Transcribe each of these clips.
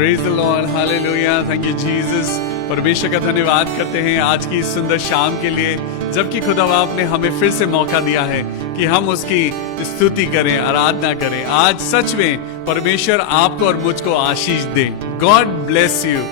Praise the Lord, hallelujah, thank you Jesus. परमेश्वर का धन्यवाद करते हैं आज की इस सुंदर शाम के लिए, जबकि खुदाबाप ने हमें फिर से मौका दिया है कि हम उसकी स्तुति करें, आराधना करें। आज सच में परमेश्वर आपको और मुझको आशीष दे। God bless you.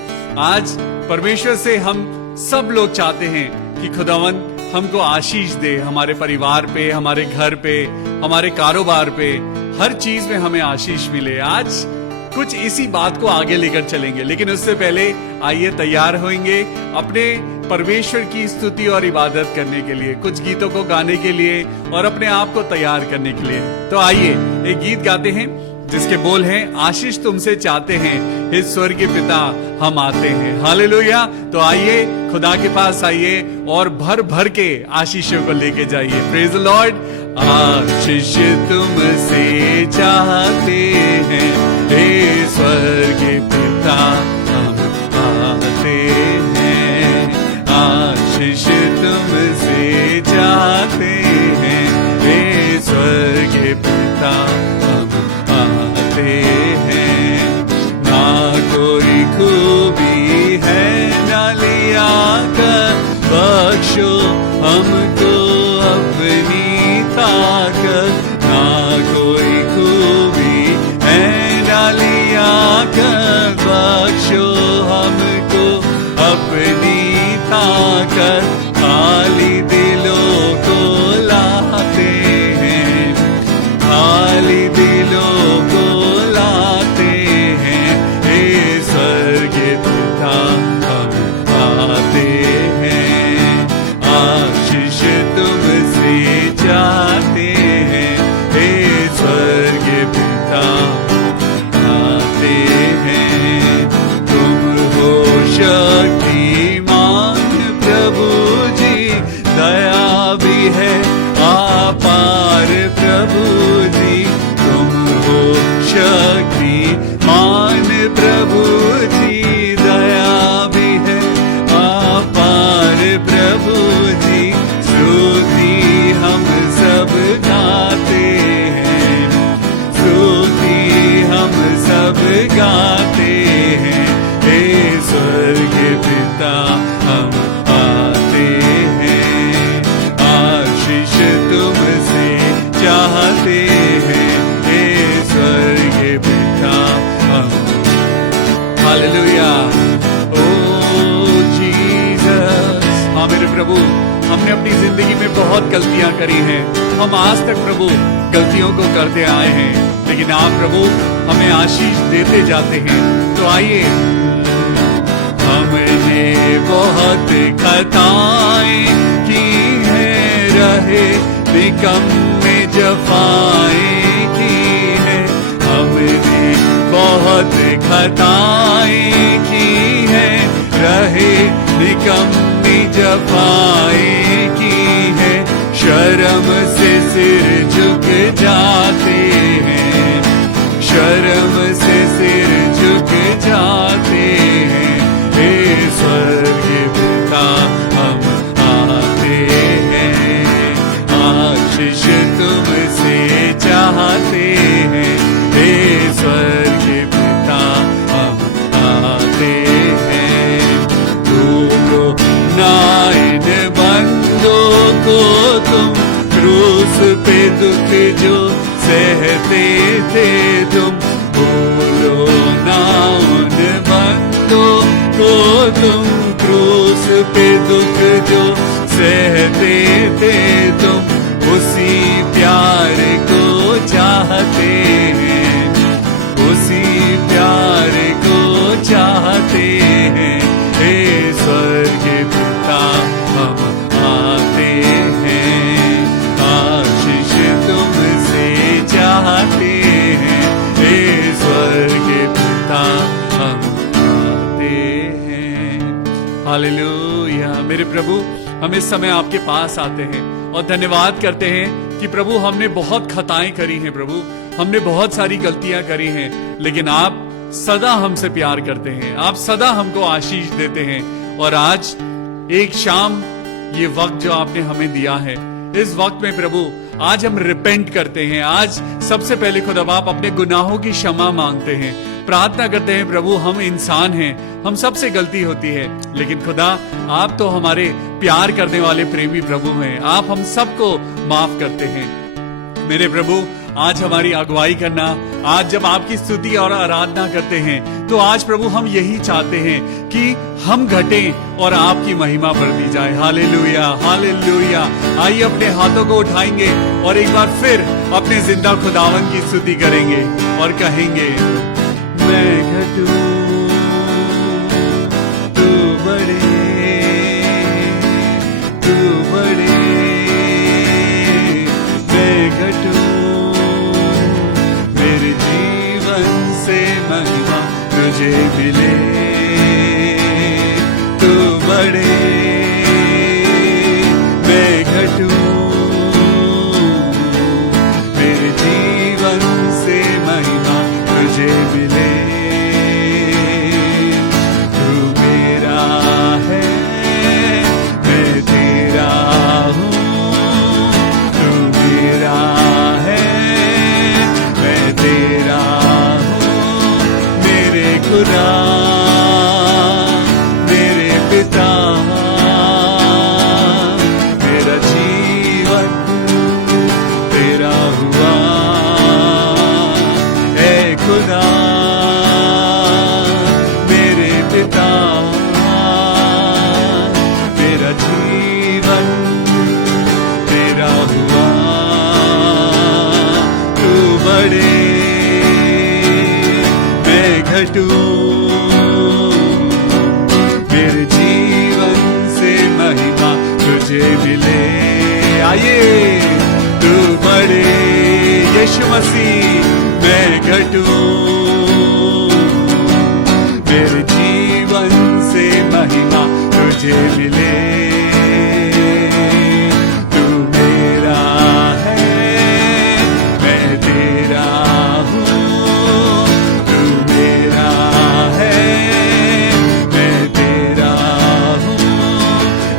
आज परमेश्वर से हम सब लोग चाहते हैं कि खुदावन हमको आशीष दे, हमारे परिवार पे, हमारे घर पे, हमारे कारोबार पे, हर चीज में हमें आशीष मिले। आज कुछ इसी बात को आगे लेकर चलेंगे, लेकिन उससे पहले आइए तैयार होंगे अपने परमेश्वर की स्तुति और इबादत करने के लिए, कुछ गीतों को गाने के लिए और अपने आप को तैयार करने के लिए। तो आइए एक गीत गाते हैं जिसके बोल हैं, आशीष तुमसे चाहते हैं हे स्वर्गीय पिता, हम आते हैं। हालेलुया। तो आइए खुदा के पास आइए और भर भर के आशीषों को लेके जाइए। Praise the Lord. आशीष तुमसे चाहते हैं हे स्वर्गीय पिता, हम आते हैं। आशीष तुमसे चाहते हैं हे स्वर्गीय पिता, हम आते हैं। ना कोई खूबी है ना लिया कर बख्शो हमको अपनी ताकत, ना कोई खूबी है ना लिया कर बख्शो हमको अपनी ताकत। खाली दिलों को लाते हैं, खाली दिलों को लाते हैं हे स्वर्गीय पिता, हम आते हैं। आशीष तुमसे चाहते हैं हे स्वर्गीय पिता, आते हैं। तुम हो शक्तिमान प्रभु जी, दया भी है अपार प्रभु जी। तुम हो शक्तिमान प्रभु जी, दया भी है अपार प्रभु जी। स्तुति हम सब गाते हैं, स्तुति हम सब गाते हैं हे स्वर्गीय पिता, हम आते हैं। आशीष तुमसे चाहते हैं हे स्वर्गीय पिता, हम। हालेलुया। ओ जीसस। हाँ मेरे प्रभु, हमने अपनी जिंदगी में बहुत गलतियां करी हैं। हम आज तक प्रभु गलतियों को करते आए हैं, लेकिन आप प्रभु हमें आशीष देते जाते हैं। तो आइए, हमने बहुत खताएं की हैं, रहे निकम्मे जफाएं की हैं। हमने बहुत खताएं की हैं, रहे निकम्मी जफाएं की हैं। शर्म से सिर झुक जाते हैं, शर्म से सिर झुक जाते हैं हे स्वर्गीय पिता, हम आते हैं। आशीष तुमसे चाहते हैं हे स्वर्गीय पिता, हम आते हैं। तुमको नाइन बंदों को तुम क्रूस पे दुख जो सहते थे, तुम भूलो ना उन बंदों को तुम क्रूस पे दुख जो सहते थे। तुम उसी प्यार को चाहते हैं, उसी प्यार को चाहते हैं हे स्वर्गीय पिता, हम आते हैं। आशीष तुमसे चाहते हैं हे स्वर्गीय पिता, हम आते हैं। हालेलुया। मेरे प्रभु, हम इस समय आपके पास आते हैं और धन्यवाद करते हैं कि प्रभु हमने बहुत खताएं करी हैं, प्रभु हमने बहुत सारी गलतियां करी हैं, लेकिन आप सदा हमसे प्यार करते हैं, आप सदा हमको आशीष देते हैं। और आज एक शाम, ये वक्त जो आपने हमें दिया है, इस वक्त में प्रभु आज हम रिपेंट करते हैं। आज सबसे पहले खुदा बाप अपने गुनाहों की क्षमा मांगते हैं। प्रार्थना करते हैं प्रभु, हम इंसान हैं, हम सबसे गलती होती है, लेकिन खुदा आप तो हमारे प्यार करने वाले प्रेमी प्रभु हैं, आप हम सबको माफ करते हैं। मेरे प्रभु, आज हमारी अगुवाई करना, आज जब आपकी स्तुति और आराधना करते हैं तो आज प्रभु हम यही चाहते हैं कि हम घटें और आपकी महिमा बढ़ती जाए। Hallelujah, hallelujah. आइए अपने हाथों को उठाएंगे और एक बार फिर अपने जिंदा खुदावन की स्तुति करेंगे और कहेंगे, मैं घटूं तू बड़े, तू बड़े, मैं घटूं मेरे जीवन से महिमा तुझे मिले, तू बड़े, मैं घटूं मेरे जीवन से महिमा तुझे मिले, तू मेरा है मैं तेरा हूँ, तू मेरा है मैं तेरा हूँ, मेरे खुदा मेरे पिता, मेरा जीवन तेरा हुआ, ऐ खुदा मेरे पिता, मेरा जीवन तेरा हुआ, तू बड़े, मैं घटूं मेरे जीवन से महिमा तुझे मिले। आइए, तू बड़े यीशु मसीह, मैं घटूं मेरे जीवन से महिमा तुझे मिले, तू मेरा है मैं तेरा हूँ, तू मेरा है मैं तेरा हूँ,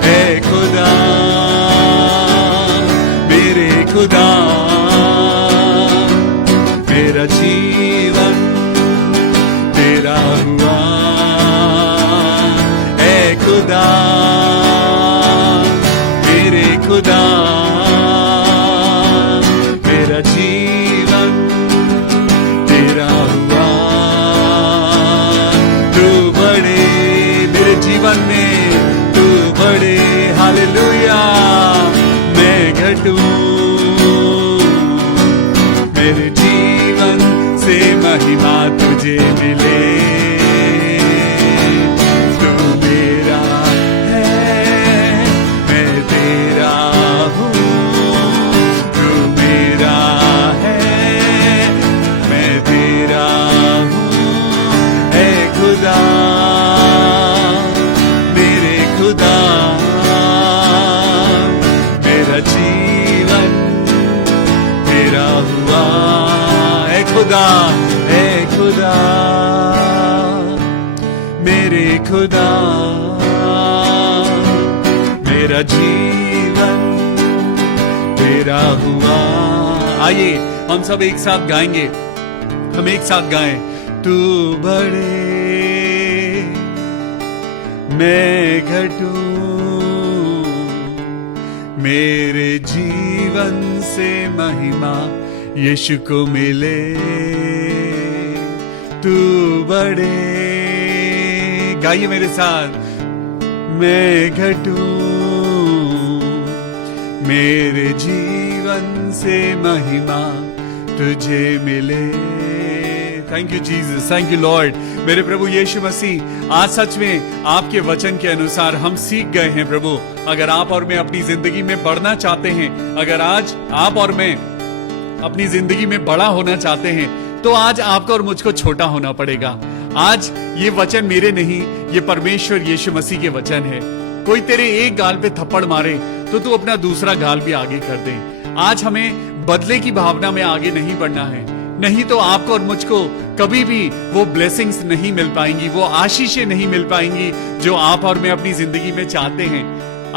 ऐ खुदा मेरे खुदा, मेरा जीवन तेरा हुआ, ऐ खुदा मेरे खुदा, मेरा जीवन तेरा हुआ, तू बड़े मेरे जीवन में, तू बड़े, हालेलुया, मैं घटूं मेरे जीवन से महिमा तुझे मिले, तू मेरा है मैं तेरा हूँ, तू मेरा है मैं तेरा हूँ, ऐ खुदा मेरे खुदा, मेरा जीवन तेरा हुआ, ऐ खुदा, ऐ खुदा मेरे खुदा, मेरा जीवन तेरा हुआ। आइए हम सब एक साथ गाएंगे, हम एक साथ गाएं, तू बड़े मैं घटूं मेरे जीवन से महिमा यीशु को मिले, तू बड़े, गाइए मेरे साथ, मैं घटूं मेरे जीवन से महिमा तुझे मिले। Thank you Jesus, thank you Lord. मेरे प्रभु यीशु मसीह, आज सच में आपके वचन के अनुसार हम सीख गए हैं प्रभु। अगर आप और मैं अपनी जिंदगी में बढ़ना चाहते हैं, अगर आज आप और मैं अपनी जिंदगी में बड़ा होना चाहते हैं, तो आज आपको और मुझको छोटा होना पड़ेगा। आज ये वचन मेरे नहीं, ये परमेश्वर यीशु मसीह के वचन है। कोई तेरे एक गाल पे थप्पड़ मारे तो तू अपना दूसरा गाल भी आगे कर दे। आज हमें बदले की भावना में आगे नहीं बढ़ना है, नहीं तो आपको और मुझको कभी भी वो ब्लेसिंग्स नहीं मिल पाएंगी, वो आशीषें नहीं मिल पाएंगी जो आप और मैं अपनी जिंदगी में चाहते हैं।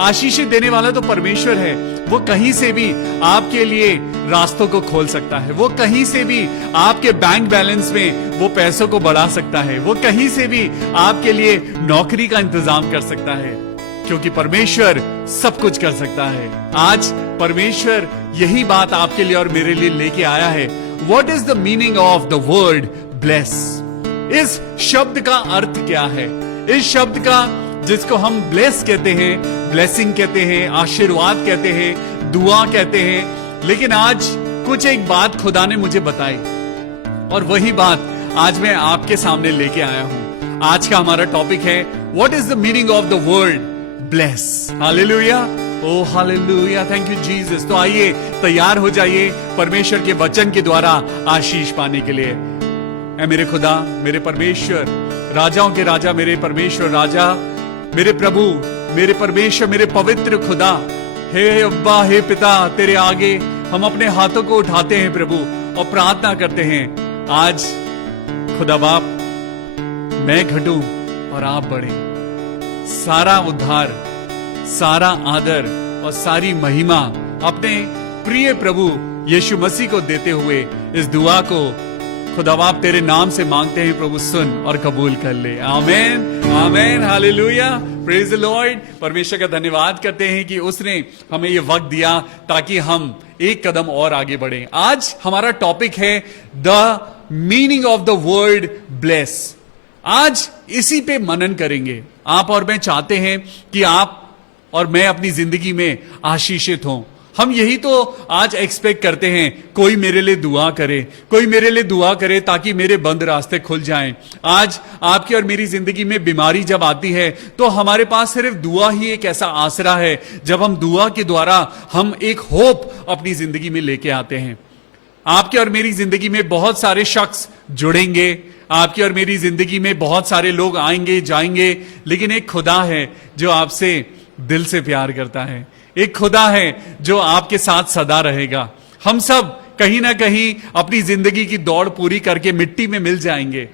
आशीषें देने वाला तो परमेश्वर है, वो कहीं से भी आपके लिए रास्तों को खोल सकता है। वो कहीं से भी आपके बैंक बैलेंस में वो पैसों को बढ़ा सकता है। वो कहीं से भी आपके लिए नौकरी का इंतजाम कर सकता है, क्योंकि परमेश्वर सब कुछ कर सकता है। आज परमेश्वर यही बात आपके लिए और मेरे लिए लेके आया है। What is the meaning of the word bless? इस शब्द का अर्थ क्या है? इस शब्द का, जिसको हम ब्लेस कहते हैं, ब्लेसिंग कहते हैं, आशीर्वाद कहते हैं, दुआ कहते हैं, लेकिन आज कुछ एक बात खुदा ने मुझे बताई और वही बात आज मैं आपके सामने लेके आया हूं। आज का हमारा टॉपिक है What is the meaning of the word bless? Hallelujah, oh hallelujah, thank you Jesus. तो आइए तैयार हो जाइए परमेश्वर के वचन के द्वारा आशीष पाने के लिए। ऐ मेरे खुदा, मेरे परमेश्वर, राजाओं के राजा, मेरे परमेश्वर राजा, मेरे प्रभु, मेरे परमेश्वर, मेरे पवित्र खुदा, हे अब्बा, हे पिता, तेरे आगे हम अपने हाथों को उठाते हैं प्रभु और प्रार्थना करते हैं। आज खुदा बाप, मैं घटूं और आप बढ़े। सारा उद्धार, सारा आदर और सारी महिमा अपने प्रिय प्रभु यीशु मसीह को देते हुए इस दुआ को खुदा बाप तेरे नाम से मांगते हैं प्रभु, सुन और कबूल कर ले। आमेन, आमेन, हालेलुया, प्रेज द लॉर्ड। परमेश्वर का धन्यवाद करते हैं कि उसने हमें ये वक्त दिया ताकि हम एक कदम और आगे बढ़ें। आज हमारा टॉपिक है the meaning of the word bless. आज इसी पे मनन करेंगे। आप और मैं चाहते हैं कि आप और मैं अपनी जिंदगी में आशीषित हों। हम यही तो आज एक्सपेक्ट करते हैं, कोई मेरे लिए दुआ करे, कोई मेरे लिए दुआ करे ताकि मेरे बंद रास्ते खुल जाएं। आज आपकी और मेरी जिंदगी में बीमारी जब आती है तो हमारे पास सिर्फ दुआ ही एक ऐसा आसरा है। जब हम दुआ के द्वारा हम एक होप अपनी जिंदगी में लेके आते हैं। आपकी और मेरी जिंदगी में बहुत सारे शख्स जुड़ेंगे, आपकी और मेरी जिंदगी में बहुत सारे लोग आएंगे जाएंगे, लेकिन एक खुदा है जो आपसे दिल से प्यार करता है। एक खुदा है जो आपके साथ सदा रहेगा। हम सब कहीं ना कहीं अपनी जिंदगी की दौड़ पूरी करके मिट्टी में मिल जाएंगे,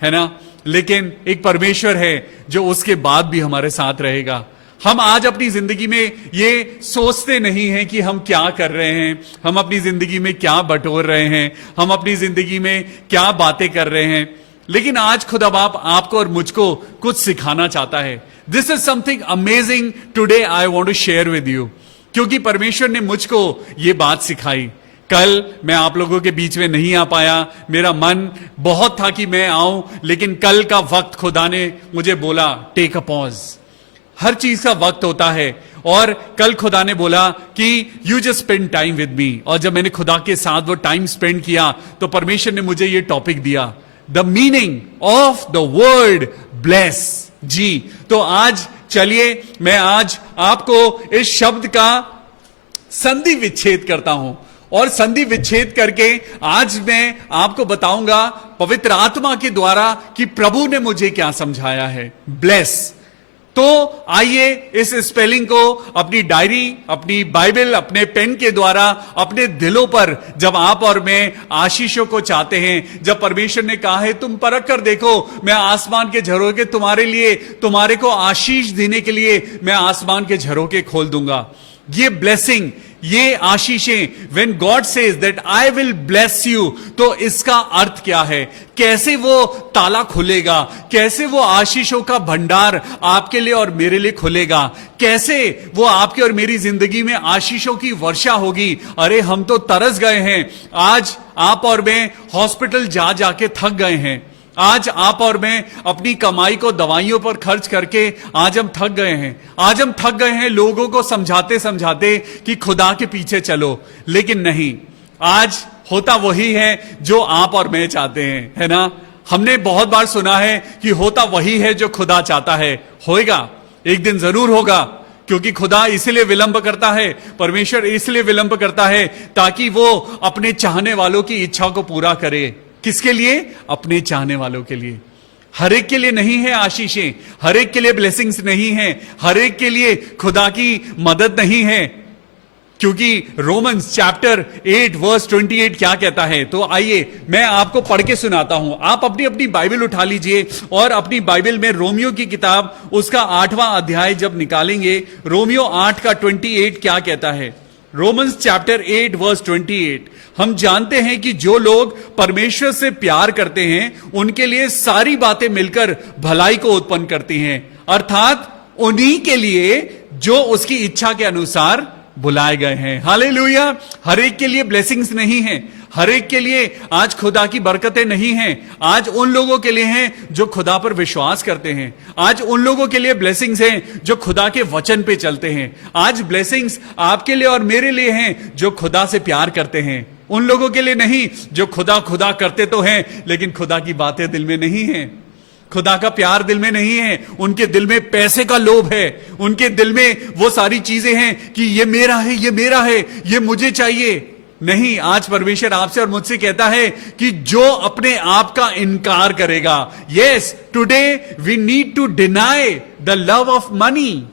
है ना, लेकिन एक परमेश्वर है जो उसके बाद भी हमारे साथ रहेगा। हम आज अपनी जिंदगी में ये सोचते नहीं हैं कि हम क्या कर रहे हैं, हम अपनी जिंदगी में क्या बटोर रहे हैं, हम अपनी जिंदगी में क्या बातें कर रहे हैं, लेकिन आज खुदा बाप आपको और मुझको कुछ सिखाना चाहता है। This is something amazing today I want to share with you, क्योंकि परमेश्वर ने मुझको ये बात सिखाई। कल मैं आप लोगों के बीच में नहीं आ पाया, मेरा मन बहुत था कि मैं आऊं, लेकिन कल का वक्त खुदा ने मुझे बोला टेक अ पॉज। हर चीज का वक्त होता है और कल खुदा ने बोला कि you just spend time with me. और जब मैंने खुदा के साथ वो टाइम स्पेंड किया तो परमेश्वर ने मुझे ये टॉपिक दिया, the meaning of the word bless. जी, तो आज चलिए मैं आज आपको इस शब्द का संधि विच्छेद करता हूं और संधि विच्छेद करके आज मैं आपको बताऊंगा पवित्र आत्मा के द्वारा कि प्रभु ने मुझे क्या समझाया है ब्लेस। तो आइए इस स्पेलिंग को अपनी डायरी, अपनी बाइबल, अपने पेन के द्वारा अपने दिलों पर, जब आप और मैं आशीषों को चाहते हैं, जब परमेश्वर ने कहा है तुम परख कर देखो, मैं आसमान के झरोखे तुम्हारे लिए, तुम्हारे को आशीष देने के लिए मैं आसमान के झरोखे खोल दूंगा। ये ब्लेसिंग, ये आशीषें, when God says that I will bless you, तो इसका अर्थ क्या है, कैसे वो ताला खुलेगा, कैसे वो आशीषों का भंडार आपके लिए और मेरे लिए खुलेगा, कैसे वो आपके और मेरी जिंदगी में आशीषों की वर्षा होगी। अरे हम तो तरस गए हैं। आज आप और मैं हॉस्पिटल जा जाके थक गए हैं। आज आप और मैं अपनी कमाई को दवाइयों पर खर्च करके आज हम थक गए हैं। आज हम थक गए हैं लोगों को समझाते समझाते कि खुदा के पीछे चलो, लेकिन नहीं, आज होता वही है जो आप और मैं चाहते हैं, है ना। हमने बहुत बार सुना है कि होता वही है जो खुदा चाहता है। होएगा, एक दिन जरूर होगा, क्योंकि खुदा इसलिए विलंब करता है, परमेश्वर इसलिए विलंब करता है ताकि वो अपने चाहने वालों की इच्छा को पूरा करे। किसके लिए? अपने चाहने वालों के लिए। हर एक के लिए नहीं है आशीषें, हर एक के लिए ब्लेसिंग्स नहीं है, हर एक के लिए खुदा की मदद नहीं है, क्योंकि रोमन्स चैप्टर 8 वर्स 28 क्या कहता है। तो आइए मैं आपको पढ़ के सुनाता हूं। आप अपनी अपनी बाइबल उठा लीजिए और अपनी बाइबल में रोमियो की किताब उसका 8वां अध्याय जब निकालेंगे, रोमियो 8 का 28 क्या कहता है। रोमन्स चैप्टर 8 वर्स 28, हम जानते हैं कि जो लोग परमेश्वर से प्यार करते हैं उनके लिए सारी बातें मिलकर भलाई को उत्पन्न करती हैं, अर्थात उन्हीं के लिए जो उसकी इच्छा के अनुसार बुलाए गए हैं। हालेलुया। हर एक के लिए ब्लेसिंग्स नहीं है, हर एक के लिए आज खुदा की बरकतें नहीं हैं। आज उन लोगों के लिए हैं जो खुदा पर विश्वास करते हैं। आज उन लोगों के लिए ब्लेसिंग्स हैं जो खुदा के वचन पे चलते हैं। आज ब्लेसिंग्स आपके लिए और मेरे लिए हैं जो खुदा से प्यार करते हैं। उन लोगों के लिए नहीं जो खुदा खुदा करते तो हैं लेकिन खुदा की बातें दिल में नहीं हैं, खुदा का प्यार दिल में नहीं है। उनके दिल में पैसे का लोभ है, उनके दिल में वो सारी चीजें हैं कि ये मेरा है, ये मेरा है, ये मुझे चाहिए। नहीं, आज परमेश्वर आपसे और मुझसे कहता है कि जो अपने आप का इनकार करेगा, yes, today we need to deny the love of money,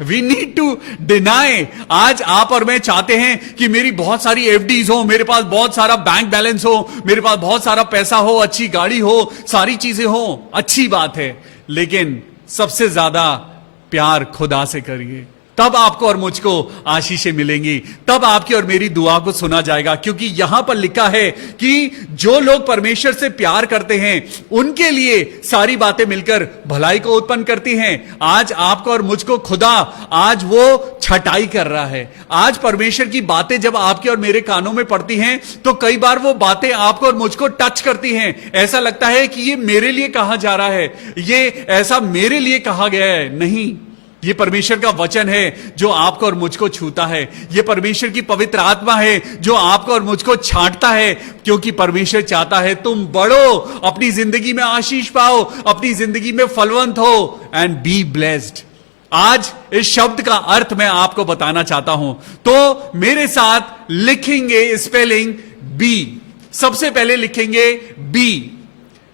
we need to deny. आज आप और मैं चाहते हैं कि मेरी बहुत सारी एफडीज हो, मेरे पास बहुत सारा बैंक बैलेंस हो, मेरे पास बहुत सारा पैसा हो, अच्छी गाड़ी हो, सारी चीजें हो, अच्छी बात है, लेकिन सबसे ज्यादा प्यार खुदा से करिए, तब आपको और मुझको आशीषें मिलेंगी, तब आपकी और मेरी दुआ को सुना जाएगा। क्योंकि यहां पर लिखा है कि जो लोग परमेश्वर से प्यार करते हैं उनके लिए सारी बातें मिलकर भलाई को उत्पन्न करती हैं। आज आपको और मुझको खुदा आज वो छटाई कर रहा है। आज परमेश्वर की बातें जब आपके और मेरे कानों में पड़ती हैं तो कई बार वो बातें आपको और मुझको टच करती हैं। ऐसा लगता है कि ये मेरे लिए कहा जा रहा है, ये ऐसा मेरे लिए कहा गया है। नहीं, ये परमेश्वर का वचन है जो आपको और मुझको छूता है। ये परमेश्वर की पवित्र आत्मा है जो आपको और मुझको छांटता है, क्योंकि परमेश्वर चाहता है तुम बढ़ो, अपनी जिंदगी में आशीष पाओ, अपनी जिंदगी में फलवंत हो, एंड बी ब्लेस्ड। आज इस शब्द का अर्थ मैं आपको बताना चाहता हूं, तो मेरे साथ लिखेंगे स्पेलिंग बी। सबसे पहले लिखेंगे B,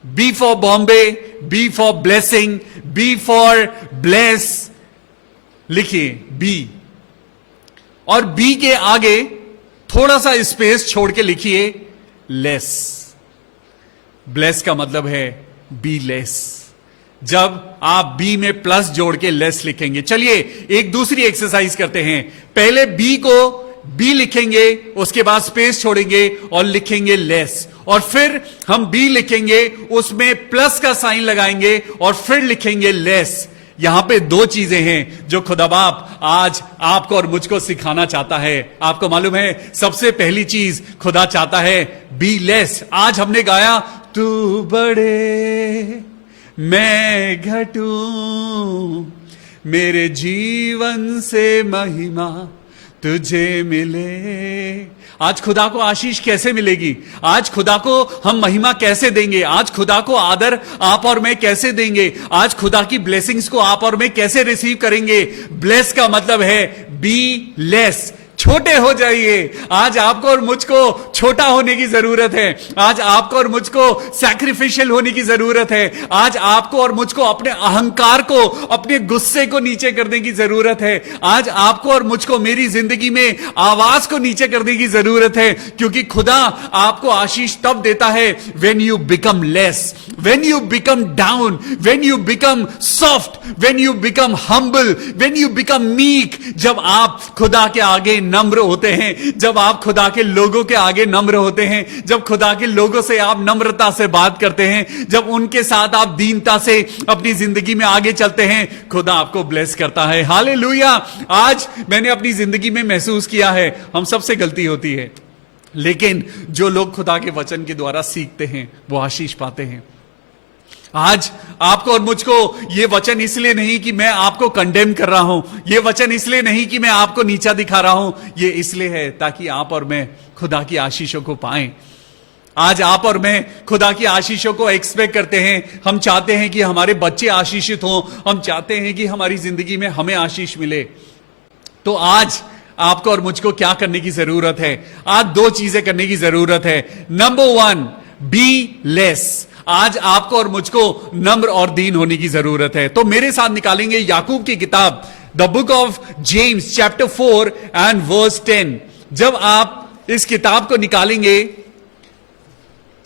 B for Bombay, B for blessing, B for bless, लिखिए बी, और बी के आगे थोड़ा सा स्पेस छोड़ के लिखिए लेस। ब्लेस का मतलब है बी लेस। जब आप बी में प्लस जोड़ के लेस लिखेंगे, चलिए एक दूसरी एक्सरसाइज करते हैं। पहले बी को बी लिखेंगे, उसके बाद स्पेस छोड़ेंगे और लिखेंगे लेस, और फिर हम बी लिखेंगे, उसमें प्लस का साइन लगाएंगे और फिर लिखेंगे लेस। यहां पे दो चीजें हैं जो खुदा बाप आज आपको और मुझको सिखाना चाहता है। आपको मालूम है, सबसे पहली चीज खुदा चाहता है बी लेस। आज हमने गाया तू बढ़े मैं घटूं, मेरे जीवन से महिमा तुझे मिले। आज खुदा को आशीष कैसे मिलेगी? आज खुदा को हम महिमा कैसे देंगे? आज खुदा को आदर आप और मैं कैसे देंगे? आज खुदा की ब्लेसिंग्स को आप और मैं कैसे रिसीव करेंगे? ब्लेस का मतलब है बी लेस, छोटे हो जाइए। आज आपको और मुझको छोटा होने की जरूरत है। आज आपको और मुझको सैक्रिफिशियल होने की जरूरत है। आज आपको और मुझको अपने अहंकार को, अपने गुस्से को नीचे करने की जरूरत है। आज आपको और मुझको मेरी जिंदगी में आवाज को नीचे करने की जरूरत है, क्योंकि खुदा आपको आशीष तब देता है when you become less, when you become down, when you become soft, when you become humble, when you become meek. जब आप खुदा के आगे नम्र होते हैं, जब आप खुदा के लोगों के आगे नम्र होते हैं, जब खुदा के लोगों से आप नम्रता से बात करते हैं, जब उनके साथ आप दीनता से अपनी जिंदगी में आगे चलते हैं, खुदा आपको ब्लेस करता है। हालेलुया। आज मैंने अपनी जिंदगी में महसूस किया है, हम सबसे गलती होती है, लेकिन जो लोग खुदा के वचन के द्वारा सीखते हैं वो आशीष पाते हैं। आज आपको और मुझको ये वचन इसलिए नहीं कि मैं आपको कंडेम कर रहा हूं, ये वचन इसलिए नहीं कि मैं आपको नीचा दिखा रहा हूं, ये इसलिए है ताकि आप और मैं खुदा की आशीषों को पाएं। आज आप और मैं खुदा की आशीषों को एक्सपेक्ट करते हैं। हम चाहते हैं कि हमारे बच्चे आशीषित हों, हम चाहते हैं कि हमारी जिंदगी में हमें आशीष मिले। तो आज आपको और मुझको क्या करने की जरूरत है? आज दो चीजें करने की जरूरत है। Number 1, be less. आज आपको और मुझको नम्र और दीन होने की जरूरत है। तो मेरे साथ निकालेंगे याकूब की किताब, the book of James chapter 4 and verse 10। जब आप इस किताब को निकालेंगे,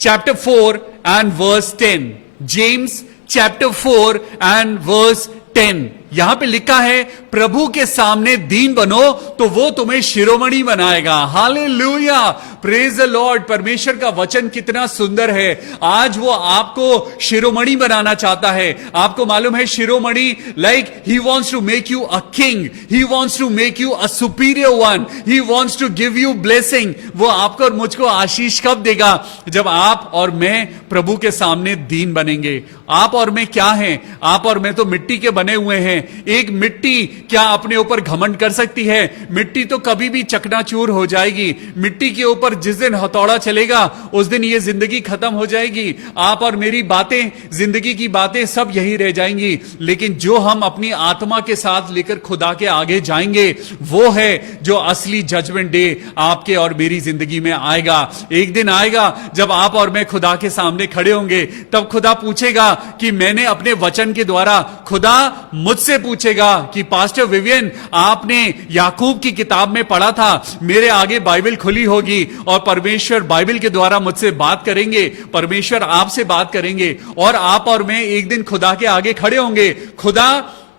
chapter 4 and verse 10, James chapter 4 and verse 10, यहां पे लिखा है प्रभु के सामने दीन बनो तो वो तुम्हें शिरोमणि बनाएगा। Hallelujah, praise the Lord. परमेश्वर का वचन कितना सुंदर है। आज वो आपको शिरोमणि बनाना चाहता है। आपको मालूम है Shiromani, like he wants to make you a king, he wants to make you a superior one, he wants to give you blessing. वो आपको और मुझको आशीष कब देगा? जब आप और मैं प्रभु के सामने दीन बनेंगे। आप और मैं क्या हैं? आप और मैं तो मिट्टी के बने हुए हैं। एक मिट्टी क्या अपने ऊपर घमंड कर सकती है? मिट्टी तो कभी भी चकनाचूर हो जाएगी। मिट्टी के ऊपर जिस दिन हथौड़ा चलेगा उस दिन ये जिंदगी खत्म हो जाएगी। आप और मेरी बातें, जिंदगी की बातें सब यही रह जाएंगी। लेकिन जो हम अपनी आत्मा के साथ लेकर खुदा के आगे जाएंगे, वो है जो असली जजमेंट डे आपके और मेरी जिंदगी में आएगा। एक दिन आएगा जब आप और मैं खुदा के सामने खड़े होंगे। तब खुदा पूछेगा कि मैंने अपने वचन के द्वारा, खुदा मुझसे पूछेगा कि पास्टर विवियन, आपने याकूब की किताब में पढ़ा था, मेरे आगे बाइबल खुली होगी और परमेश्वर बाइबल के द्वारा मुझसे बात करेंगे, परमेश्वर आपसे बात करेंगे और आप और मैं एक दिन खुदा के आगे खड़े होंगे। खुदा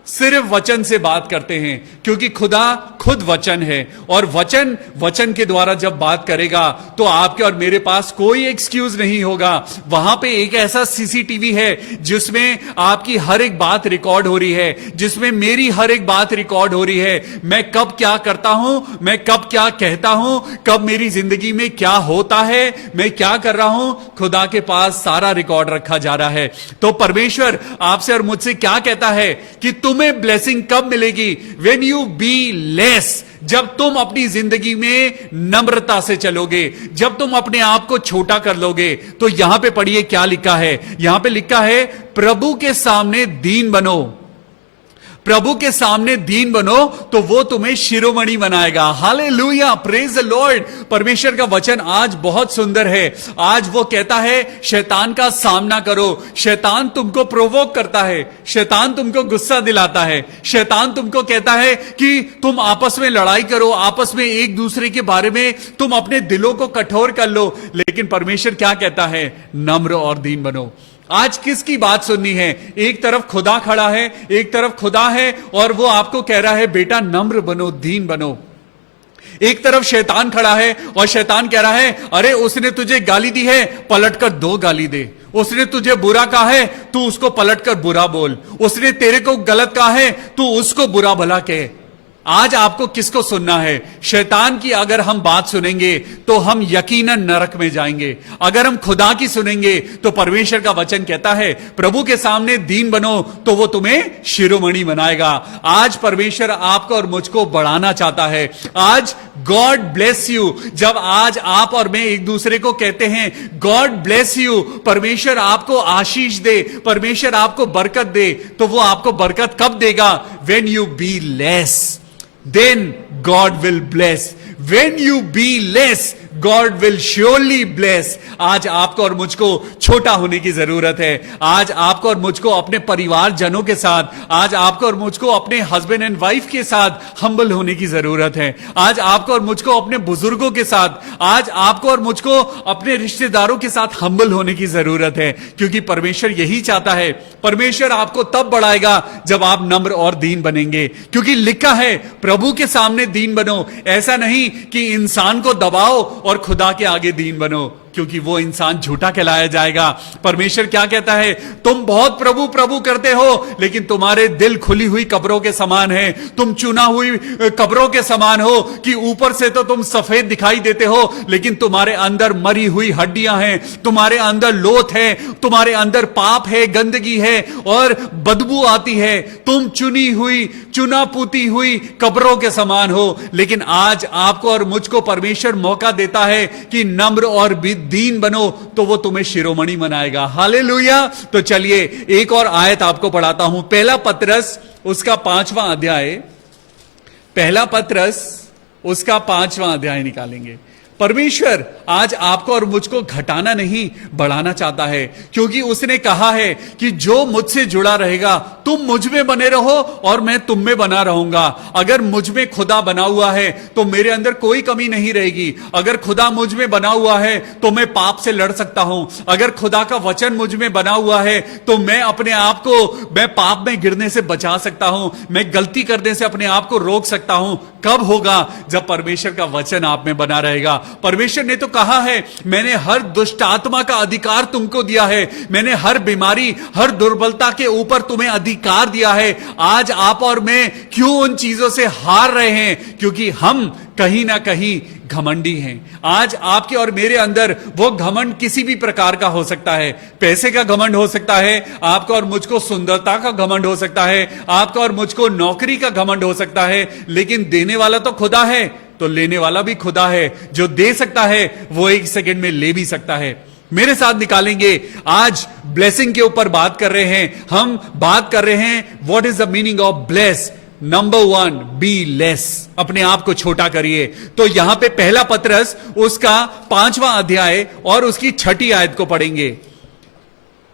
सिर्फ वचन से बात करते हैं क्योंकि खुदा खुद वचन है और वचन के द्वारा जब बात करेगा तो आपके और मेरे पास कोई एक्सक्यूज नहीं होगा। वहां पे एक ऐसा सीसीटीवी है जिसमें आपकी हर एक बात रिकॉर्ड हो रही है, जिसमें मेरी हर एक बात रिकॉर्ड हो रही है। मैं कब क्या करता हूं, मैं कब क्या कहता हूं, कब मेरी जिंदगी में क्या होता है, मैं क्या कर रहा हूं, खुदा के पास सारा रिकॉर्ड रखा जा रहा है। तो परमेश्वर आपसे और मुझसे क्या कहता है कि तुम्हें ब्लेसिंग कब मिलेगी? व्हेन यू बी लेस, जब तुम अपनी जिंदगी में नम्रता से चलोगे, जब तुम अपने आप को छोटा कर लोगे। तो यहां पे पढ़िए क्या लिखा है। यहां पे लिखा है प्रभु के सामने दीन बनो, प्रभु के सामने दीन बनो तो वो तुम्हें शिरोमणि बनाएगा। Hallelujah, praise the Lord. परमेश्वर का वचन आज बहुत सुंदर है। आज वो कहता है शैतान का सामना करो। शैतान तुमको प्रोवोक करता है, शैतान तुमको गुस्सा दिलाता है, शैतान तुमको कहता है कि तुम आपस में लड़ाई करो, आपस में एक दूसरे के बारे में तुम अपने दिलों को कठोर कर लो। लेकिन परमेश्वर क्या कहता है? नम्र और दीन बनो। आज किसकी बात सुननी है? एक तरफ खुदा खड़ा है, एक तरफ खुदा है और वो आपको कह रहा है बेटा नम्र बनो, दीन बनो। एक तरफ शैतान खड़ा है और शैतान कह रहा है अरे उसने तुझे गाली दी है, पलटकर 2 गाली दे। उसने तुझे बुरा कहा है, तू उसको पलटकर बुरा बोल। उसने तेरे को गलत कहा है, तू उसको बुरा भला कह। आज आपको किसको सुनना है? शैतान की अगर हम बात सुनेंगे तो हम यकीनन नरक में जाएंगे। अगर हम खुदा की सुनेंगे तो परमेश्वर का वचन कहता है प्रभु के सामने दीन बनो तो वो तुम्हें शिरोमणि बनाएगा। आज परमेश्वर आपको और मुझको बढ़ाना चाहता है। आज गॉड ब्लेस यू, जब आज आप और मैं एक दूसरे को कहते हैं गॉड ब्लेस यू, परमेश्वर आपको आशीष दे, परमेश्वर आपको बरकत दे, तो वो आपको बरकत कब देगा? When you be less, then God will bless. When you be less, God will surely bless. आज आपको और मुझको छोटा होने की जरूरत है। आज आपको और मुझको अपने परिवार जनों के साथ, आज आपको और मुझको अपने हस्बैंड एंड वाइफ के साथ हम्बल होने की जरूरत है। आज आपको और मुझको अपने बुजुर्गों के साथ, आज आपको और मुझको अपने रिश्तेदारों के साथ हम्बल होने की जरूरत है, क्योंकि परमेश्वर यही चाहता है। परमेश्वर आपको तब बढ़ाएगा जब आप नम्र और दीन बनेंगे, क्योंकि लिखा है प्रभु के सामने दीन बनो। ऐसा नहीं कि इंसान को दबाओ और खुदा के आगे दीन बनो, क्योंकि वो इंसान झूठा कहलाया जाएगा। परमेश्वर क्या कहता है? तुम बहुत प्रभु प्रभु करते हो लेकिन तुम्हारे दिल खुली हुई कब्रों के समान है। तुम चुना हुई कब्रों के समान हो कि ऊपर से तो तुम सफेद दिखाई देते हो लेकिन तुम्हारे अंदर मरी हुई हड्डियां हैं, तुम्हारे अंदर लोथ है, तुम्हारे अंदर पाप है, गंदगी है और बदबू आती है। तुम चुना पुती हुई कब्रों के समान हो। लेकिन आज आपको और मुझको परमेश्वर मौका देता है कि नम्र और दीन बनो तो वो तुम्हें शिरोमणि बनाएगा। हालेलुया। तो चलिए एक और आयत आपको पढ़ाता हूं। पहला पत्रस उसका 5वां अध्याय, पहला पत्रस उसका 5वां अध्याय निकालेंगे। परमेश्वर आज आपको और मुझको घटाना नहीं बढ़ाना चाहता है, क्योंकि उसने कहा है कि जो मुझसे जुड़ा रहेगा, तुम मुझ में बने रहो और मैं तुम में बना रहूंगा। अगर मुझ में खुदा बना हुआ है तो मेरे अंदर कोई कमी नहीं रहेगी। अगर खुदा मुझ में बना हुआ है तो मैं पाप से लड़ सकता हूं। अगर खुदा का वचन मुझ में बना हुआ है तो मैं अपने आप को मैं पाप में गिरने से बचा सकता हूं, मैं गलती करने से अपने आप को रोक सकता हूं। कब होगा? जब परमेश्वर का वचन आप में बना रहेगा। परमेश्वर ने तो कहा है, मैंने हर दुष्ट आत्मा का अधिकार तुमको दिया है, मैंने हर बीमारी, हर दुर्बलता के ऊपर तुम्हें अधिकार दिया है। आज आप और मैं क्यों उन चीजों से हार रहे हैं? क्योंकि हम कहीं ना कहीं घमंडी हैं। आज आपके और मेरे अंदर वो घमंड किसी भी प्रकार का हो सकता है। पैसे का घमंड हो सकता है, आपको और मुझको सुंदरता का घमंड हो सकता है, आपको और मुझको नौकरी का घमंड हो सकता है। लेकिन देने वाला तो खुदा है, तो लेने वाला भी खुदा है। जो दे सकता है वो 1 सेकंड में ले भी सकता है। मेरे साथ निकालेंगे, आज ब्लेसिंग के ऊपर बात कर रहे हैं। हम बात कर रहे हैं what is the meaning of bless. Number 1, be less. अपने आप को छोटा करिए। तो यहां पे पहला पत्रस उसका 5वां अध्याय और उसकी 6ठी आयत को पढ़ेंगे।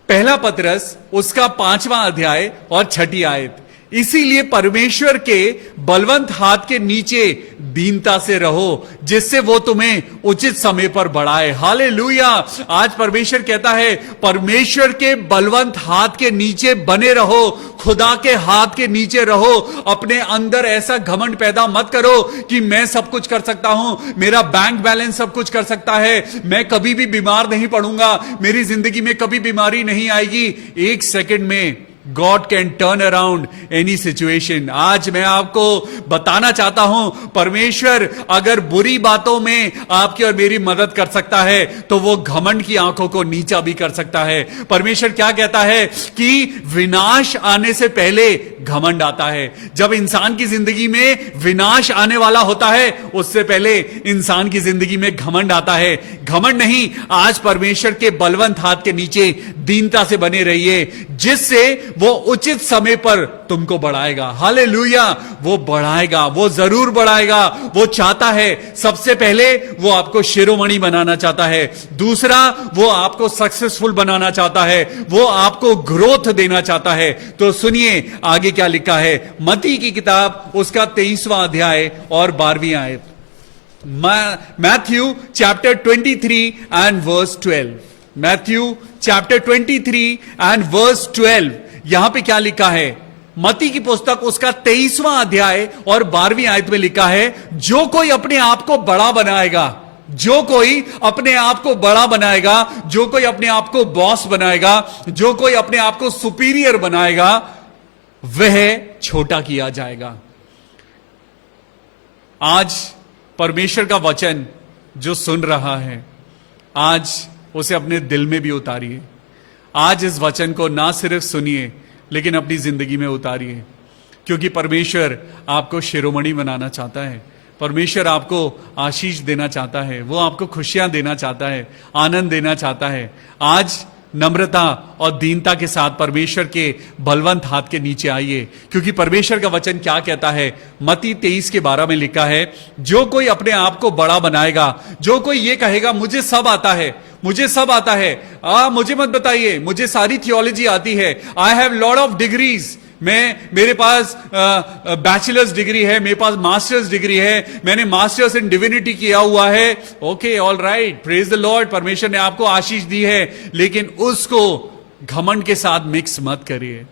पहला पत्रस उसका 5वां अध्याय और 6ठी आयत। इसीलिए परमेश्वर के बलवंत हाथ के नीचे दीनता से रहो, जिससे वो तुम्हें उचित समय पर बढ़ाए। हालेलुया। आज परमेश्वर कहता है, परमेश्वर के बलवंत हाथ के नीचे बने रहो, खुदा के हाथ के नीचे रहो। अपने अंदर ऐसा घमंड पैदा मत करो कि मैं सब कुछ कर सकता हूं, मेरा बैंक बैलेंस सब कुछ कर सकता है, मैं कभी भी बीमार नहीं पड़ूंगा, मेरी जिंदगी में कभी बीमारी नहीं आएगी। 1 सेकंड में God can turn around any situation. आज मैं आपको बताना चाहता हूं, परमेश्वर अगर बुरी बातों में आपकी और मेरी मदद कर सकता है तो वो घमंड की आंखों को नीचा भी कर सकता है। परमेश्वर क्या कहता है कि विनाश आने से पहले घमंड आता है। जब इंसान की जिंदगी में विनाश आने वाला होता है, उससे पहले इंसान की जिंदगी में घमंड आता है। घमंड नहीं, आज परमेश्वर के बलवंत हाथ के नीचे दीनता से बने रहिए, जिससे वो उचित समय पर तुमको बढ़ाएगा। हालेलुया। वो बढ़ाएगा, वो जरूर बढ़ाएगा। वो चाहता है, सबसे पहले वो आपको शिरोमणि बनाना चाहता है, दूसरा वो आपको सक्सेसफुल बनाना चाहता है, वो आपको ग्रोथ देना चाहता है। तो सुनिए आगे क्या लिखा है। मत्ती की किताब उसका 23वां अध्याय और 12वीं आयत। Matthew chapter 23 and verse 12। Matthew chapter 23 and verse 12। यहां पे क्या लिखा है? मत्ती की पुस्तक उसका 23वां अध्याय और 12वीं आयत में लिखा है, जो कोई अपने आप को बड़ा बनाएगा, जो कोई अपने आप को बड़ा बनाएगा, जो कोई अपने आप को बॉस बनाएगा, जो कोई अपने आप को सुपीरियर बनाएगा, वह छोटा किया जाएगा। आज परमेश्वर का वचन जो सुन रहा है, आज उसे अपने दिल में भी उतारिए। आज इस वचन को ना सिर्फ सुनिए लेकिन अपनी जिंदगी में उतारिए, क्योंकि परमेश्वर आपको शिरोमणि बनाना चाहता है। परमेश्वर आपको आशीष देना चाहता है, वो आपको खुशियां देना चाहता है, आनंद देना चाहता है। आज नम्रता और दीनता के साथ परमेश्वर के बलवंत हाथ के नीचे आइए, क्योंकि परमेश्वर का वचन क्या कहता है? मत्ती 23 के 12 में लिखा है, जो कोई अपने आप को बड़ा बनाएगा, जो कोई ये कहेगा मुझे सब आता है, मुझे सब आता है, मुझे मत बताइए, मुझे सारी थियोलॉजी आती है, I have lot of degrees, मेरे पास बैचलर्स डिग्री है, मेरे पास मास्टर्स डिग्री है, मैंने मास्टर्स इन डिविनिटी किया हुआ है। Okay, all right, praise the Lord, परमेश्वर ने आपको आशीष दी है, लेकिन उसको घमंड के साथ मिक्स मत करिए।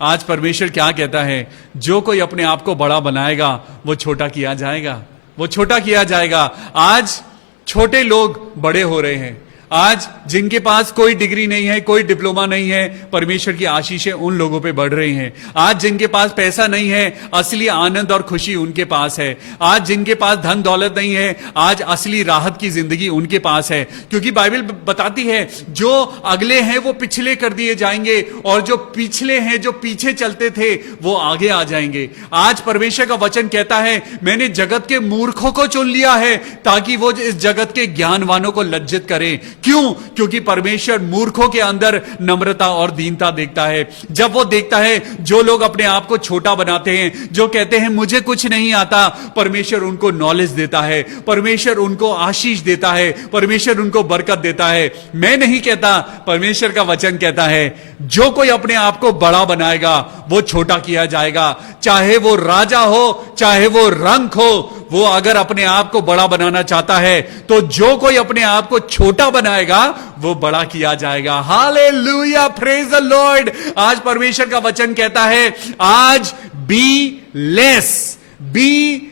आज परमेश्वर क्या कहता है? जो कोई अपने आप को बड़ा बनाएगा वो छोटा किया जाएगा, वो छोटा किया जाएगा। आज छोटे लोग बड़े हो रहे हैं। आज जिनके पास कोई डिग्री नहीं है, कोई डिप्लोमा नहीं है, परमेश्वर की आशीषें उन लोगों पे बढ़ रही हैं। आज जिनके पास पैसा नहीं है, असली आनंद और खुशी उनके पास है। आज जिनके पास धन दौलत नहीं है, आज असली राहत की जिंदगी उनके पास है, क्योंकि बाइबल बताती है जो अगले हैं वो पिछले कर दिए जाएंगे, और जो पिछले हैं, जो पीछे चलते थे, वो आगे आ जाएंगे। आज परमेश्वर का वचन कहता है, मैंने जगत के मूर्खों को चुन लिया है ताकि वो इस जगत के ज्ञानवानों को लज्जित करें। क्यों? क्योंकि परमेश्वर मूर्खों के अंदर नम्रता और दीनता देखता है। जब वो देखता है जो लोग अपने आप को छोटा बनाते हैं, जो कहते हैं मुझे कुछ नहीं आता, परमेश्वर उनको नॉलेज देता है, परमेश्वर उनको आशीष देता है, परमेश्वर उनको बरकत देता है। मैं नहीं कहता, परमेश्वर का वचन कहता है जो कोई अपने आप को बड़ा बनाएगा वो छोटा किया जाएगा। चाहे वो राजा हो, चाहे वो रंक हो, वो अगर अपने आप को बड़ा बनाना चाहता है तो जो कोई अपने आप को छोटा बनाएगा वो बड़ा किया जाएगा। Hallelujah, praise the Lord. आज परमेश्वर का वचन कहता है आज बी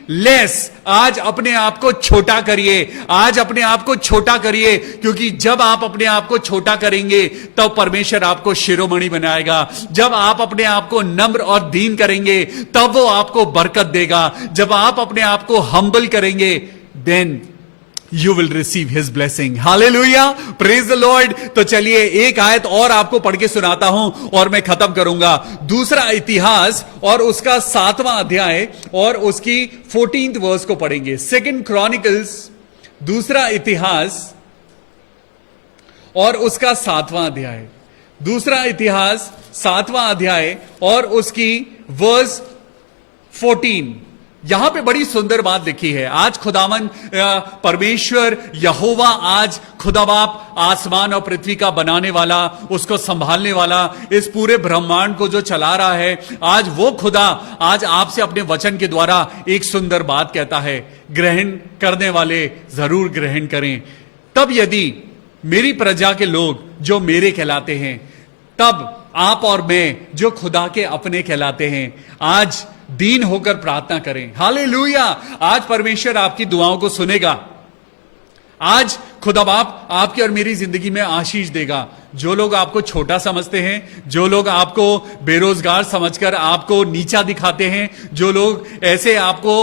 लेस। आज अपने आप को छोटा करिए, आज अपने आप को छोटा करिए, क्योंकि जब आप अपने आप को छोटा करेंगे तब परमेश्वर आपको शिरोमणि बनाएगा। जब आप अपने आप को नम्र और दीन करेंगे तब वो आपको बरकत देगा। जब आप अपने आप को हम्बल करेंगे then you will receive his blessing. Hallelujah, praise the Lord। तो चलिए एक आयत और आपको पढ़ के सुनाता हूं और मैं खत्म करूंगा। दूसरा इतिहास और उसका 7वां अध्याय और उसकी 14th वर्स को पढ़ेंगे। 2 क्रॉनिकल्स, दूसरा इतिहास और उसका 7वां अध्याय, दूसरा इतिहास 7वां अध्याय और उसकी वर्स 14। यहां पे बड़ी सुंदर बात लिखी है। आज खुदावन परमेश्वर यहोवा, आज खुदा बाप आसमान और पृथ्वी का बनाने वाला, उसको संभालने वाला, इस पूरे ब्रह्मांड को जो चला रहा है, आज वो खुदा आज आपसे अपने वचन के द्वारा एक सुंदर बात कहता है। ग्रहण करने वाले जरूर ग्रहण करें। तब यदि मेरी प्रजा के लोग जो मेरे कहलाते हैं, तब आप और मैं जो खुदा के अपने कहलाते हैं, आज दीन होकर प्रार्थना करें। हालेलुया, आज परमेश्वर आपकी दुआओं को सुनेगा। आज खुदा बाप आपकी और मेरी जिंदगी में आशीष देगा। जो लोग आपको छोटा समझते हैं, जो लोग आपको बेरोजगार समझकर आपको नीचा दिखाते हैं, जो लोग ऐसे आपको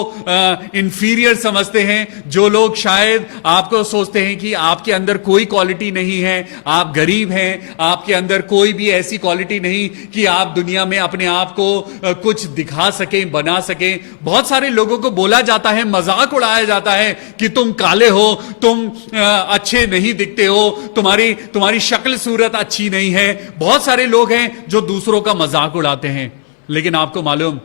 इंफीरियर समझते हैं, जो लोग शायद आपको सोचते हैं कि आपके अंदर कोई क्वालिटी नहीं है, आप गरीब हैं, आपके अंदर कोई भी ऐसी क्वालिटी नहीं कि आप दुनिया में अपने आप को कुछ दिखा सकें, बना सकें। बहुत सारे लोगों को बोला जाता है, मजाक उड़ाया जाता है कि तुम काले हो, तुम अच्छे नहीं दिखते हो, तुम्हारी शक्ल सूरत अच्छी नहीं है। बहुत सारे लोग हैं जो दूसरों का मजाक उड़ाते हैं, लेकिन आपको मालूम,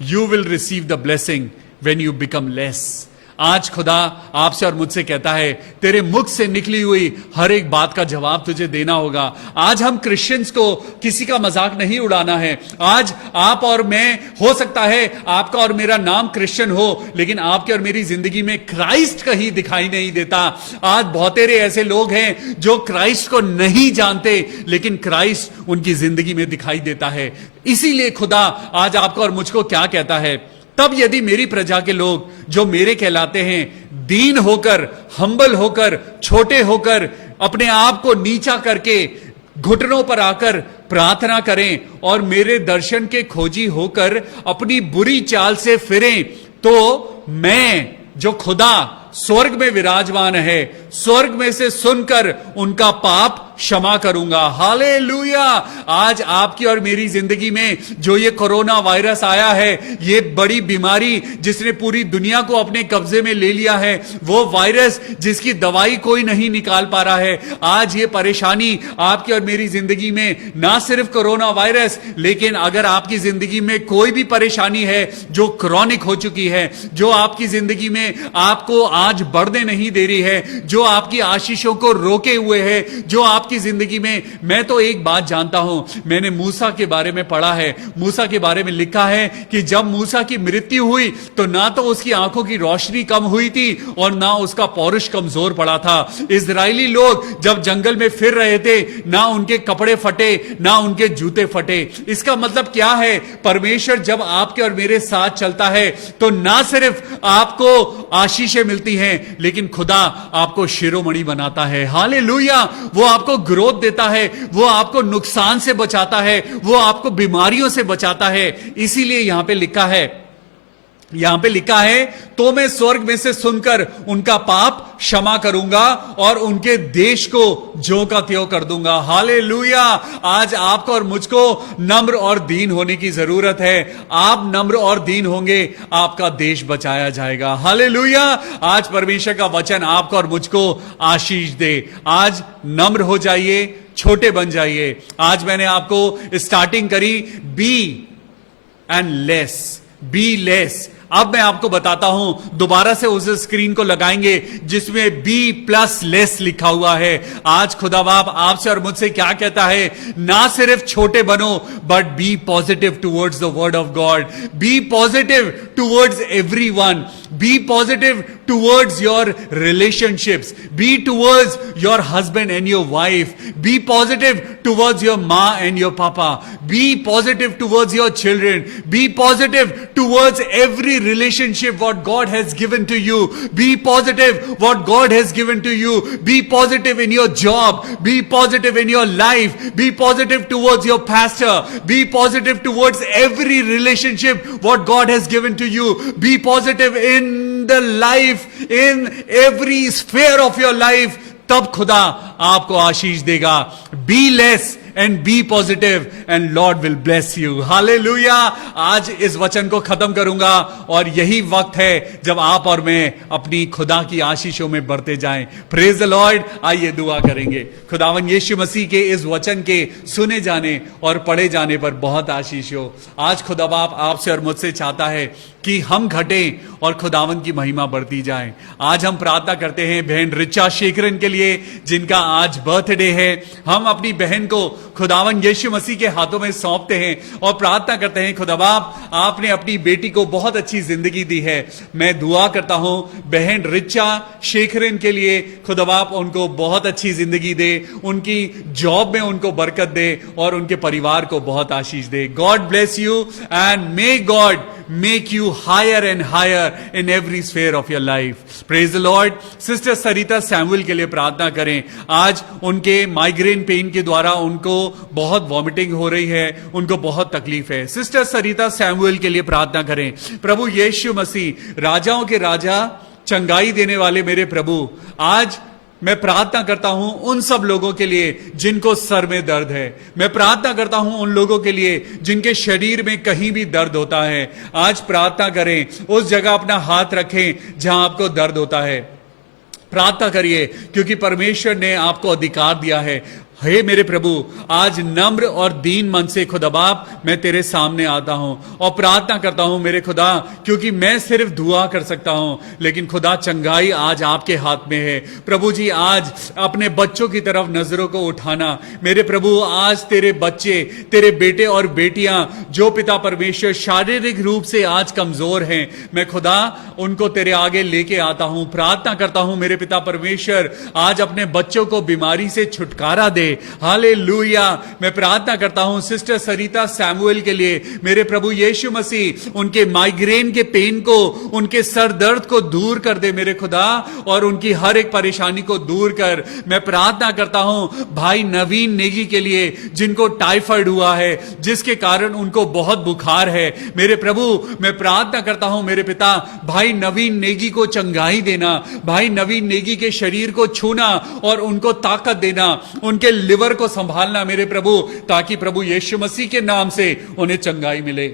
you will receive the blessing when you become less. आज खुदा आपसे और मुझसे कहता है तेरे मुख से निकली हुई हर एक बात का जवाब तुझे देना होगा। आज हम क्रिश्चियंस को किसी का मजाक नहीं उड़ाना है। आज आप और मैं, हो सकता है आपका और मेरा नाम क्रिश्चियन हो, लेकिन आपके और मेरी जिंदगी में क्राइस्ट कहीं दिखाई नहीं देता। आज बहुतेरे ऐसे लोग हैं जो क्राइस्ट को नहीं जानते, लेकिन क्राइस्ट उनकी जिंदगी में दिखाई देता है। इसीलिए खुदा आज आपको और मुझको क्या कहता है, तब यदि मेरी प्रजा के लोग जो मेरे कहलाते हैं दीन होकर, हम्बल होकर, छोटे होकर, अपने आप को नीचा करके घुटनों पर आकर प्रार्थना करें और मेरे दर्शन के खोजी होकर अपनी बुरी चाल से फिरें, तो मैं जो खुदा स्वर्ग में विराजमान है, स्वर्ग में से सुनकर उनका पाप क्षमा करूंगा। हालेलुया। आज आपकी और मेरी जिंदगी में जो ये कोरोना वायरस आया है, ये बड़ी बीमारी जिसने पूरी दुनिया को अपने कब्जे में ले लिया है, वो वायरस जिसकी दवाई कोई नहीं निकाल पा रहा है, आज ये परेशानी आपकी और मेरी जिंदगी में, ना सिर्फ कोरोना वायरस, लेकिन अगर आपकी जिंदगी में कोई भी परेशानी है जो क्रॉनिक हो चुकी है, जो आपकी जिंदगी में आपको आज बढ़ने नहीं दे रही है, जो आपकी आशीषों को रोके हुए है, जो आपकी जिंदगी में, मैं तो एक बात जानता हूं, मैंने मूसा के बारे में पढ़ा है। मूसा के बारे में लिखा है कि जब मूसा की मृत्यु हुई तो ना तो उसकी आंखों की रोशनी कम हुई थी और ना उसका पौरुष कमजोर पड़ा था। इजरायली लोग जब जंगल में फिर रहे थे, ना उनके कपड़े फटे, ना उनके जूते फटे। इसका मतलब क्या है, परमेश्वर जब आपके और मेरे साथ चलता है तो ना सिर्फ आपको आशीषें मिलती हैं, लेकिन खुदा आपको शिरोमणि बनाता है। हालेलुया। वो आपको ग्रोथ देता है, वो आपको नुकसान से बचाता है, वो आपको बीमारियों से बचाता है। इसीलिए यहां पे लिखा है यहां पे लिखा है, तो मैं स्वर्ग में से सुनकर उनका पाप क्षमा करूंगा और उनके देश को ज्यों का त्यों कर दूंगा। हालेलुया। आज आपको और मुझको नम्र और दीन होने की जरूरत है। आप नम्र और दीन होंगे, आपका देश बचाया जाएगा। हालेलुया। आज परमेश्वर का वचन आपको और मुझको आशीष दे। आज नम्र हो जाइए, छोटे बन जाइए। आज मैंने आपको स्टार्टिंग करी be and less, be less. अब मैं आपको बताता हूं, दोबारा से उस स्क्रीन को लगाएंगे जिसमें बी प्लस लेस लिखा हुआ है। आज खुदा बाप आपसे और मुझसे क्या कहता है, ना सिर्फ छोटे बनो, but be positive towards the word of God, be positive towards everyone, be positive towards your relationships, be towards your husband and your wife, be positive towards your ma and your papa, be positive towards your children, be positive towards every relationship what God has given to you, be positive what God has given to you, be positive in your job, be positive in your life, be positive towards your pastor, be positive towards every relationship what God has given to you, be positive in the life, in every sphere of your life, तब खुदा आपको आशीष देगा। Be less and be positive and Lord will bless you. Hallelujah. आज इस वचन को खत्म करूंगा और यही वक्त है जब आप और मैं अपनी खुदा की आशीषों में बढ़ते जाएं। Praise the Lord. आइए दुआ करेंगे। खुदावन यीशु मसीह के इस वचन के सुने जाने और पढ़े जाने पर बहुत आशीष हो। आज खुदा बाप आपसे और मुझसे चाहता है कि हम घटें और खुदावन की महिमा बढ़ती जाए। आज हम प्रार्थना करते हैं बहन रिचा शेखरन के लिए, जिनका आज बर्थडे है। हम अपनी बहन को खुदावन यीशु मसीह के हाथों में सौंपते हैं और प्रार्थना करते हैं, खुदा बाप आपने अपनी बेटी को बहुत अच्छी जिंदगी दी है। मैं दुआ करता हूं बहन रिचा शेखरन के लिए, खुदा बाप उनको बहुत अच्छी जिंदगी दे, उनकी जॉब में उनको बरकत दे और उनके परिवार को बहुत आशीष दे। God bless you and may God make you higher and higher in every sphere of your life. Praise the Lord. Sister Sarita Samuel के लिए प्रार्थना करें। आज उनके माइग्रेन पेन के द्वारा उनको बहुत वॉमिटिंग हो रही है, उनको बहुत तकलीफ है। सिस्टर सरिता सैमुअल के लिए प्रार्थना करें। प्रभु यीशु मसीह, राजाओं के राजा, चंगाई देने वाले मेरे प्रभु, आज मैं प्रार्थना करता हूं उन सब लोगों के लिए जिनको सर में दर्द है। मैं प्रार्थना करता हूं उन लोगों के लिए जिनके शरीर में कहीं भी दर्द होता है। आज प्रार्थना करें, उस जगह अपना हाथ रखें जहां आपको दर्द होता है। प्रार्थना करिए, क्योंकि परमेश्वर ने आपको अधिकार दिया है। हे मेरे प्रभु, आज नम्र और दीन मन से खुदा बाप मैं तेरे सामने आता हूं और प्रार्थना करता हूं मेरे खुदा, क्योंकि मैं सिर्फ दुआ कर सकता हूं, लेकिन खुदा चंगाई आज आपके हाथ में है। प्रभु जी, आज अपने बच्चों की तरफ नजरों को उठाना। मेरे प्रभु, आज तेरे बच्चे, तेरे बेटे और बेटियां जो पिता परमेश्वर शारीरिक रूप से आज कमजोर हैं, मैं खुदा उनको तेरे आगे लेके आता हूं। प्रार्थना करता हूं मेरे पिता परमेश्वर, आज अपने बच्चों को बीमारी से छुटकारा दे। हालेलुया। मैं प्रार्थना करता हूं सिस्टर सरिता सैमुअल के लिए, मेरे प्रभु यीशु मसीह उनके माइग्रेन के पेन को, उनके सर दर्द को दूर कर दे मेरे खुदा, और उनकी हर एक परेशानी को दूर कर। मैं प्रार्थना करता हूं भाई नवीन नेगी के लिए, जिनको टाइफाइड हुआ है, जिसके कारण उनको बहुत बुखार है। मेरे प्रभु, मैं प्रार्थना करता हूं मेरे पिता, भाई नवीन नेगी को चंगाई देना, भाई नवीन नेगी के शरीर को छूना और उनको ताकत देना, उनके लिवर को संभालना मेरे प्रभु, ताकि प्रभु यीशु मसीह के नाम से उन्हें चंगाई मिले।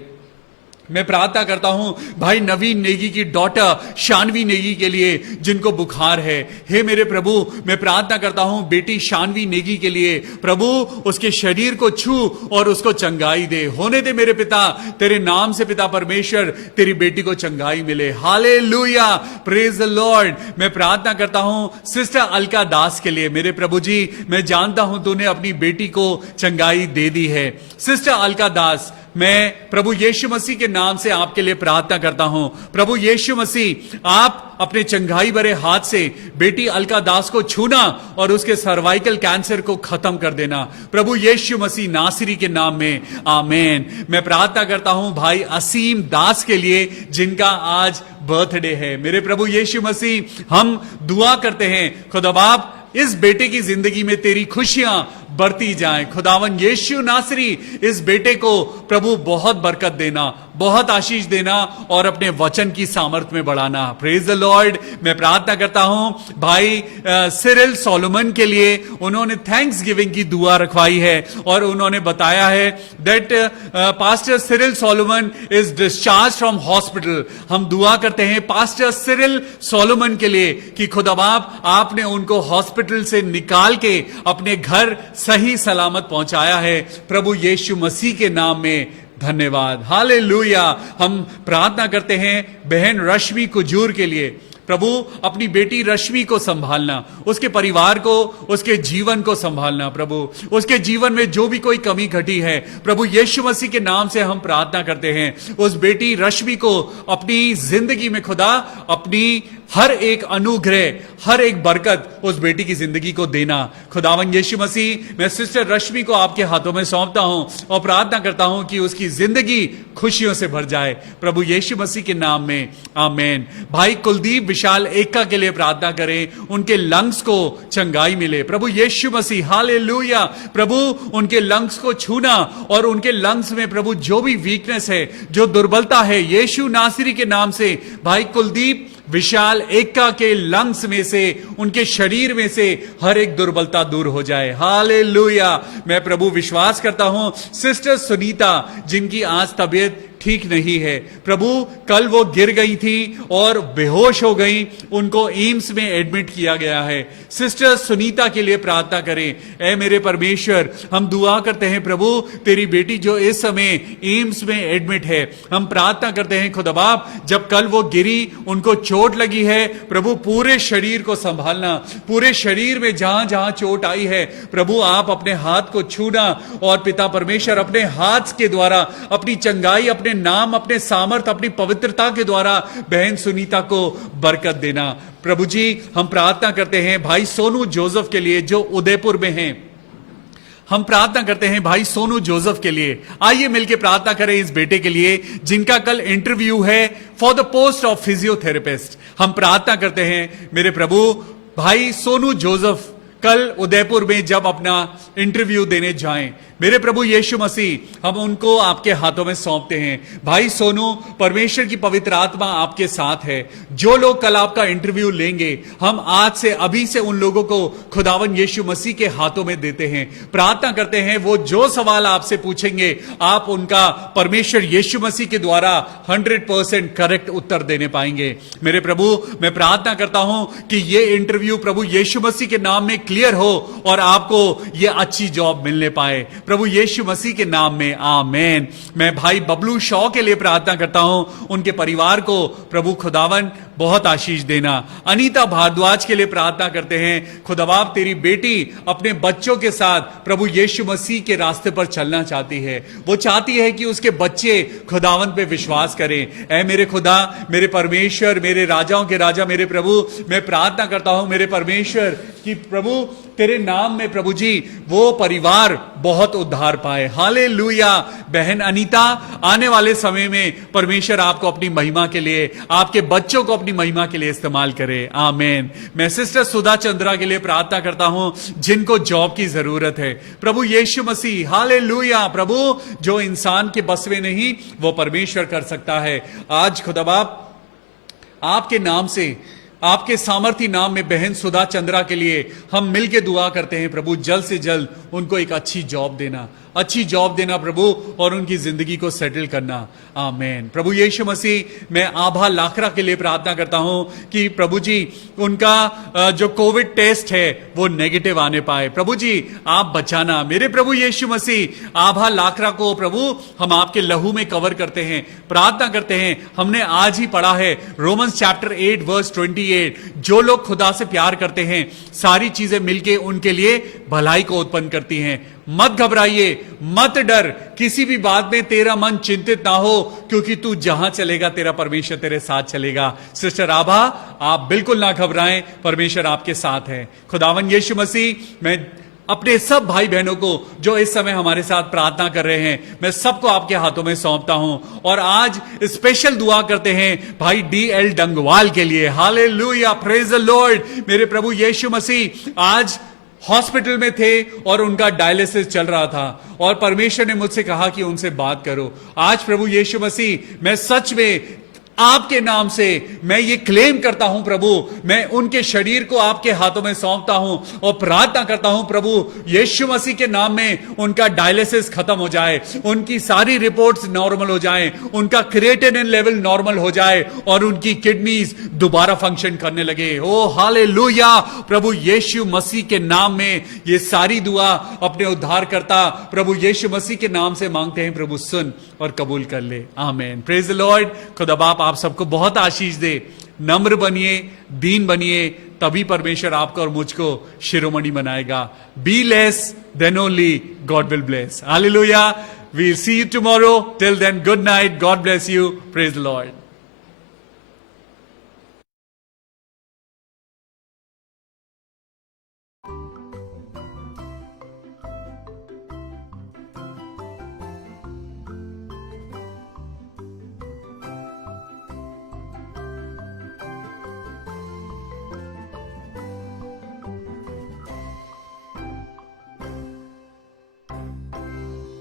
मैं प्रार्थना करता हूं भाई नवीन नेगी की डॉटर शानवी नेगी के लिए, जिनको बुखार है। हे मेरे प्रभु, मैं प्रार्थना करता हूं बेटी शानवी नेगी के लिए, प्रभु उसके शरीर को छू और उसको चंगाई दे। होने दे मेरे पिता, तेरे नाम से पिता परमेश्वर, तेरी बेटी को चंगाई मिले। Hallelujah, praise the Lord. मैं प्रार्थना करता हूं सिस्टर अलका दास के लिए, मेरे प्रभु जी, मैं जानता हूं तूने अपनी बेटी को चंगाई दे दी है। सिस्टर अलका दास, मैं प्रभु यीशु मसीह के नाम से आपके लिए प्रार्थना करता हूं। प्रभु यीशु मसीह, आप अपने चंगाई भरे हाथ से बेटी अलका दास को छूना और उसके सर्वाइकल कैंसर को खत्म कर देना, प्रभु यीशु मसीह नासरी के नाम में, आमीन। मैं प्रार्थना करता हूं भाई असीम दास के लिए, जिनका आज बर्थडे है। मेरे प्रभु यीशु मसीह, हम दुआ करते हैं खुदा बाप, इस बेटे की जिंदगी में तेरी खुशियां बढ़ती जाए। खुदावन यीशु नासरी इस बेटे को प्रभु बहुत बरकत देना, बहुत आशीष देना और अपने वचन की सामर्थ में बढ़ाना। Praise the Lord. मैं प्रार्थना करता हूं भाई सिरिल सोलोमन के लिए, उन्होंने थैंक्स गिविंग की दुआ रखवाई है और उन्होंने बताया है that pastor Cyril Solomon is discharge from hospital. हम दुआ करते हैं पास्टर सिरिल सोलोमन के लिए कि खुदा बाप आपने उनको हॉस्पिटल से निकाल के अपने घर सही सलामत पहुंचाया है। प्रभु यीशु मसीह के नाम में धन्यवाद। हालेलुया। हम प्रार्थना करते हैं बहन रश्मि कुजूर के लिए। प्रभु अपनी बेटी रश्मि को संभालना, उसके परिवार को, उसके जीवन को संभालना। प्रभु उसके जीवन में जो भी कोई कमी घटी है, प्रभु यीशु मसीह के नाम से हम प्रार्थना करते हैं उस बेटी रश्मि को अपनी जिंदगी में खुदा अपनी हर एक अनुग्रह, हर एक बरकत उस बेटी की जिंदगी को देना। खुदावन यीशु मसीह, मैं सिस्टर रश्मि को आपके हाथों में सौंपता हूं और प्रार्थना करता हूं कि उसकी जिंदगी खुशियों से भर जाए प्रभु यीशु मसीह के नाम में, आमीन। भाई कुलदीप विशाल एका के लिए प्रार्थना करें, उनके लंग्स को चंगाई मिले प्रभु यीशु मसीह। हालेलुया। प्रभु उनके लंग्स को छूना और उनके लंग्स में प्रभु जो भी वीकनेस है, जो दुर्बलता है, यीशु नासरी के नाम से भाई कुलदीप विशाल एका के लंग्स में से, उनके शरीर में से हर एक दुर्बलता दूर हो जाए। हालेलुया। मैं प्रभु विश्वास करता हूं सिस्टर सुनीता जिनकी आज तबीयत ठीक नहीं है, प्रभु कल वो गिर गई थी और बेहोश हो गई, उनको एम्स में एडमिट किया गया है। सिस्टर सुनीता के लिए प्रार्थना करें। ऐ मेरे परमेश्वर, हम दुआ करते हैं प्रभु तेरी बेटी जो इस समय एम्स में एडमिट है, हम प्रार्थना करते हैं खुदा बाप जब कल वो गिरी, उनको चोट लगी है, प्रभु पूरे शरीर को संभालना, पूरे शरीर में जहां जहां चोट आई है प्रभु आप अपने हाथ को छूना और पिता परमेश्वर अपने हाथ के द्वारा अपनी चंगाई, अपने नाम, अपने सामर्थ, अपनी पवित्रता के द्वारा बहन सुनीता को बरकत देना। प्रभु जी हम प्रार्थना करते हैं भाई सोनू जोसेफ के लिए जो उदयपुर में हैं। हम प्रार्थना करते हैं भाई सोनू जोसेफ के लिए। आइए मिलकर प्रार्थना करें इस बेटे के लिए जिनका कल इंटरव्यू है for the post of physiotherapist. हम प्रार्थना करते हैं मेरे प्रभु भाई सोनू जोसेफ कल उदयपुर में जब अपना इंटरव्यू देने जाएं, मेरे प्रभु यीशु मसीह हम उनको आपके हाथों में सौंपते हैं। भाई सोनू, परमेश्वर की पवित्र आत्मा आपके साथ है। जो लोग कल आपका इंटरव्यू लेंगे, हम आज से अभी से उन लोगों को खुदावन यीशु मसीह के हाथों में देते हैं। प्रार्थना करते हैं वो जो सवाल आपसे पूछेंगे आप उनका परमेश्वर यीशु मसीह के द्वारा 100% करेक्ट उत्तर देने पाएंगे। मेरे प्रभु, मैं प्रार्थना करता हूं कि ये इंटरव्यू प्रभु यीशु मसीह के नाम में क्लियर हो और आपको ये अच्छी जॉब मिलने पाए प्रभु यीशु मसीह के नाम में, आमेन। मैं भाई बबलू शॉ के लिए प्रार्थना करता हूं, उनके परिवार को प्रभु खुदावन बहुत आशीष देना। अनीता भारद्वाज के लिए प्रार्थना करते हैं खुदाबाप तेरी बेटी अपने बच्चों के साथ प्रभु यीशु मसीह के रास्ते पर चलना चाहती है। वो चाहती है कि उसके बच्चे खुदावन पे विश्वास करें। ऐ मेरे खुदा, मेरे परमेश्वर, मेरे राजाओं के राजा, मेरे प्रभु, मैं प्रार्थना करता हूं मेरे परमेश्वर कि प्रभु तेरे नाम में प्रभु जी वो परिवार बहुत उद्धार पाए। हालेलुया। बहन अनीता, आने वाले समय में परमेश्वर आपको अपनी महिमा के लिए, आपके बच्चों को अपनी महिमा के लिए इस्तेमाल करे, आमीन। मैं सिस्टर सुधा चंद्रा के लिए प्रार्थना करता हूं जिनको जॉब की जरूरत है प्रभु यीशु मसीह। हालेलुया। प्रभु जो इंसान के बस में नहीं वो परमेश्वर कर सकता है। आज खुदा बाप आपके नाम से, आपके सामर्थी नाम में बहन सुधा चंद्रा के लिए हम मिलके दुआ करते हैं प्रभु जल्द से जल्द उनको एक अच्छी जॉब देना, अच्छी जॉब देना प्रभु और उनकी जिंदगी को सेटल करना, आमीन। प्रभु यीशु मसीह, मैं आभा लाखरा के लिए प्रार्थना करता हूं कि प्रभु जी उनका जो कोविड टेस्ट है वो नेगेटिव आने पाए। प्रभु जी आप बचाना। मेरे प्रभु यीशु मसीह, आभा लाखरा को प्रभु हम आपके लहू में कवर करते हैं, प्रार्थना करते हैं। हमने आज ही पढ़ा है रोमन्स चैप्टर 8 वर्स 28, जो लोग खुदा से प्यार करते हैं सारी चीजें मिलके उनके लिए भलाई को उत्पन्न करती हैं। मत घबराइए, मत डर, किसी भी बात में तेरा मन चिंतित ना हो क्योंकि तू जहां चलेगा तेरा परमेश्वर तेरे साथ चलेगा। सिस्टर आभा, आप बिल्कुल ना घबराएं, परमेश्वर आपके साथ है। खुदावन यीशु मसीह, मैं अपने सब भाई बहनों को जो इस समय हमारे साथ प्रार्थना कर रहे हैं, मैं सबको आपके हाथों में सौंपता हूं और आज स्पेशल दुआ करते हैं भाई DL डंगवाल के लिए। Hallelujah, praise the Lord. मेरे प्रभु यीशु मसीह, आज हॉस्पिटल में थे और उनका डायलिसिस चल रहा था और परमेश्वर ने मुझसे कहा कि उनसे बात करो। आज प्रभु यीशु मसीह, मैं सच में आपके नाम से मैं ये क्लेम करता हूं प्रभु, मैं उनके शरीर को आपके हाथों में सौंपता हूं और प्रार्थना करता हूं प्रभु यीशु मसीह के नाम में उनका डायलिसिस खत्म हो जाए, उनकी सारी रिपोर्ट्स नॉर्मल हो जाएं, उनका क्रिएटिनिन लेवल नॉर्मल हो जाए और उनकी किडनीज दोबारा फंक्शन करने लगे। ओ हालेलुया, प्रभु यीशु मसीह के नाम में ये सारी दुआ अपने उद्धारकर्ता प्रभु यीशु मसीह के नाम से मांगते हैं। प्रभु सुन और कबूल कर ले। आमीन। Praise the Lord. खुदा बाप आप सबको बहुत आशीष दे। नम्र बनिए, दीन बनिए, तभी परमेश्वर आपको और मुझको शिरोमणि बनाएगा। Be less then only God will bless. Hallelujah. We'll see you tomorrow. Till then good night. God bless you. Praise the Lord.